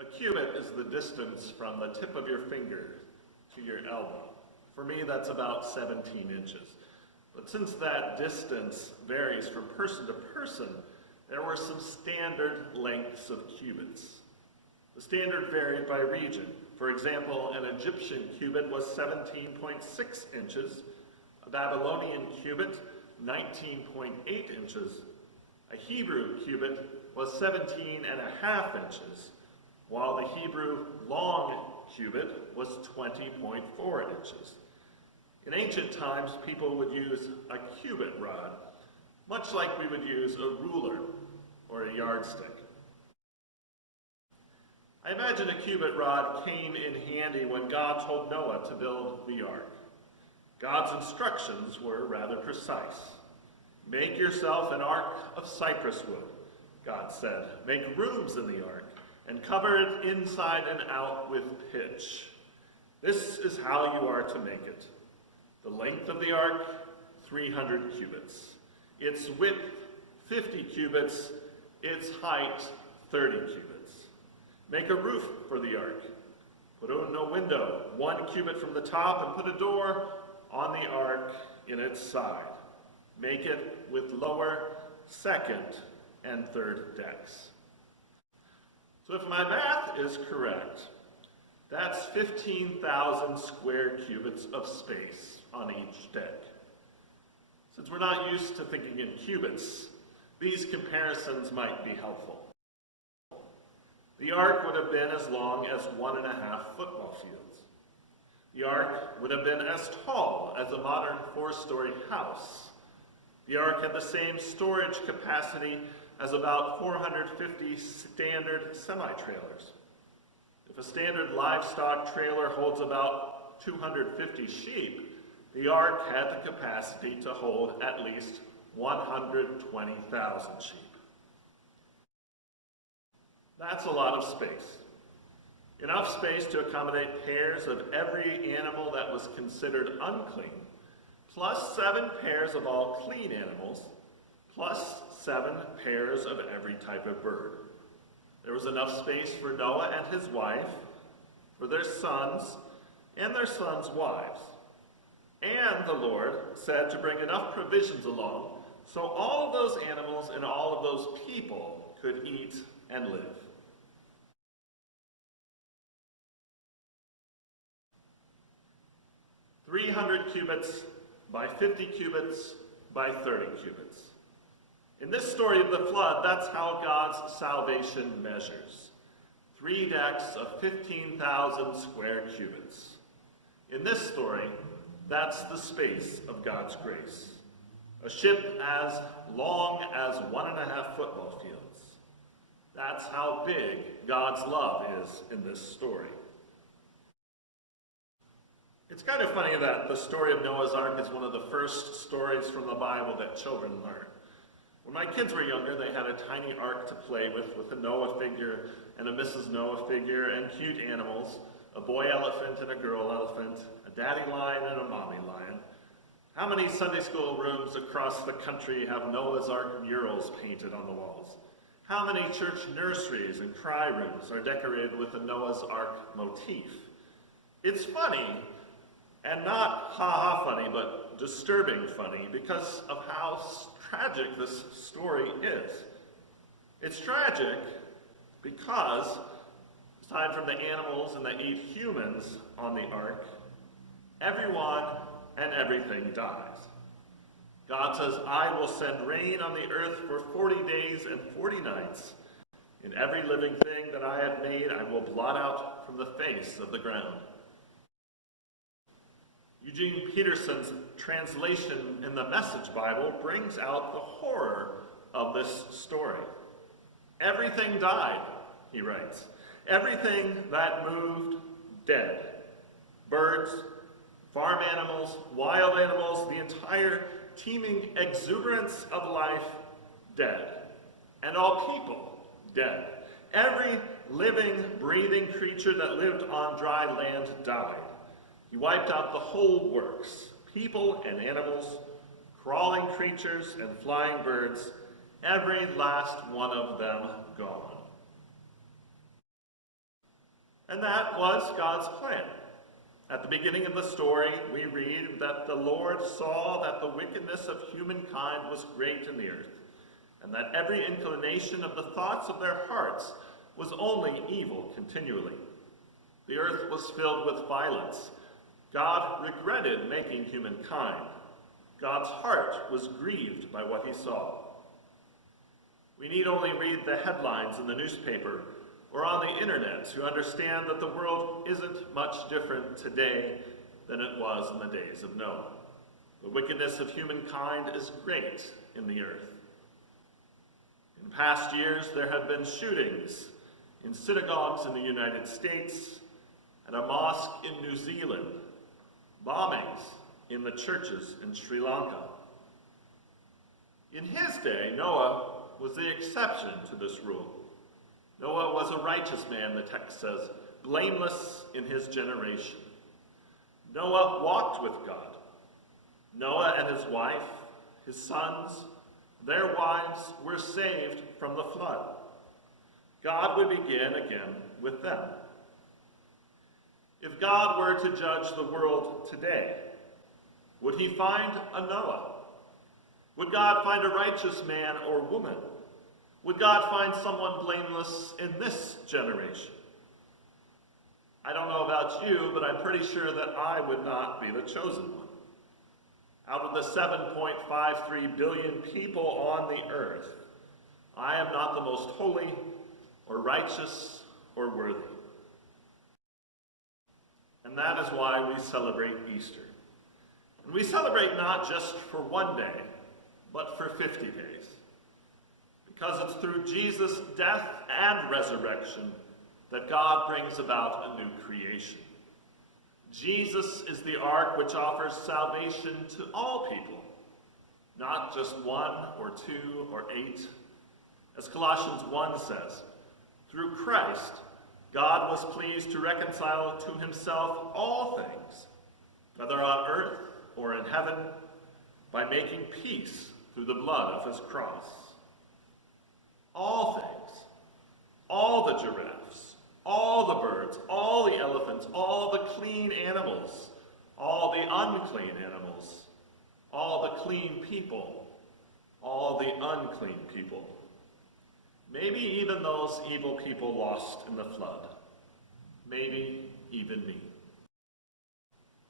A cubit is the distance from the tip of your finger to your elbow. For me, that's about 17 inches. But since that distance varies from person to person, there were some standard lengths of cubits. The standard varied by region. For example, an Egyptian cubit was 17.6 inches, a Babylonian cubit, 19.8 inches, a Hebrew cubit was 17.5 inches, while the Hebrew long cubit was 20.4 inches. In ancient times, people would use a cubit rod, much like we would use a ruler or a yardstick. I imagine a cubit rod came in handy when God told Noah to build the ark. God's instructions were rather precise. Make yourself an ark of cypress wood, God said. Make rooms in the ark and cover it inside and out with pitch. This is how you are to make it. The length of the ark, 300 cubits. Its width, 50 cubits. Its height, 30 cubits. Make a roof for the ark. Put in a window, 1 cubit from the top, and put a door on the ark in its side. Make it with lower, second, and third decks. So if my math is correct, that's 15,000 square cubits of space on each deck. Since we're not used to thinking in cubits, these comparisons might be helpful. The ark would have been as long as 1.5 football fields. The ark would have been as tall as a modern 4-story house. The ark had the same storage capacity as about 450 standard semi-trailers. If a standard livestock trailer holds about 250 sheep, the ark had the capacity to hold at least 120,000 sheep. That's a lot of space. Enough space to accommodate pairs of every animal that was considered unclean, plus 7 pairs of all clean animals, plus 7 pairs of every type of bird. There was enough space for Noah and his wife, for their sons, and their sons' wives. And the Lord said to bring enough provisions along so all of those animals and all of those people could eat and live. "300 cubits by 50 cubits by 30 cubits. In this story of the flood, that's how God's salvation measures. 3 decks of 15,000 square cubits. In this story, that's the space of God's grace. A ship as long as 1.5 football fields. That's how big God's love is in this story. It's kind of funny that the story of Noah's Ark is one of the first stories from the Bible that children learn. When my kids were younger, they had a tiny ark to play with a Noah figure and a Mrs. Noah figure and cute animals, a boy elephant and a girl elephant, a daddy lion and a mommy lion. How many Sunday school rooms across the country have Noah's Ark murals painted on the walls? How many church nurseries and cry rooms are decorated with a Noah's Ark motif? It's funny, and not ha-ha funny, but disturbing funny, because of how tragic this story is. It's tragic because, aside from the animals and the 8 humans on the ark, everyone and everything dies. God says, I will send rain on the earth for 40 days and 40 nights. In every living thing that I have made, I will blot out from the face of the ground. Eugene Peterson's translation in the Message Bible brings out the horror of this story. Everything died, he writes. Everything that moved, dead. Birds, farm animals, wild animals, the entire teeming exuberance of life, dead. And all people, dead. Every living, breathing creature that lived on dry land died. He wiped out the whole works, people and animals, crawling creatures and flying birds, every last one of them gone. And that was God's plan. At the beginning of the story, we read that the Lord saw that the wickedness of humankind was great in the earth, and that every inclination of the thoughts of their hearts was only evil continually. The earth was filled with violence. God regretted making humankind. God's heart was grieved by what he saw. We need only read the headlines in the newspaper or on the internet to understand that the world isn't much different today than it was in the days of Noah. The wickedness of humankind is great in the earth. In past years, there have been shootings in synagogues in the United States and a mosque in New Zealand, bombings in the churches in Sri Lanka. In his day, Noah was the exception to this rule. Noah was a righteous man, the text says, blameless in his generation. Noah walked with God. Noah and his wife, his sons, their wives were saved from the flood. God would begin again with them. If God were to judge the world today, would he find a Noah? Would God find a righteous man or woman? Would God find someone blameless in this generation? I don't know about you, but I'm pretty sure that I would not be the chosen one. Out of the 7.53 billion people on the earth, I am not the most holy or righteous or worthy. And that is why we celebrate Easter. And we celebrate not just for one day, but for 50 days. Because it's through Jesus' death and resurrection that God brings about a new creation. Jesus is the ark which offers salvation to all people, not just 1 or 2 or 8. As Colossians 1 says, through Christ, God was pleased to reconcile to himself all things, whether on earth or in heaven, by making peace through the blood of his cross. All things, all the giraffes, all the birds, all the elephants, all the clean animals, all the unclean animals, all the clean people, all the unclean people. Maybe even those evil people lost in the flood. Maybe even me.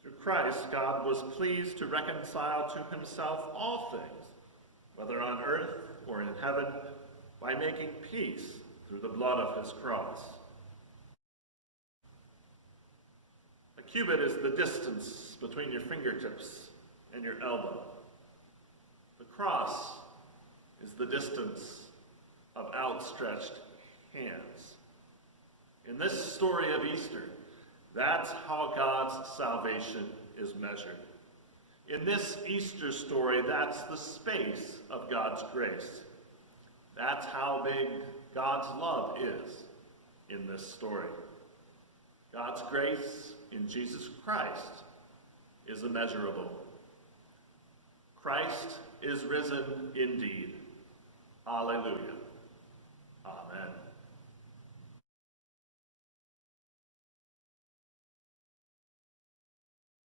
Through Christ, God was pleased to reconcile to himself all things, whether on earth or in heaven, by making peace through the blood of his cross. A cubit is the distance between your fingertips and your elbow. The cross is the distance of outstretched hands. In this story of Easter, that's how God's salvation is measured. In this Easter story, that's the space of God's grace. That's how big God's love is in this story. God's grace in Jesus Christ is immeasurable. Christ is risen indeed. Alleluia. Amen.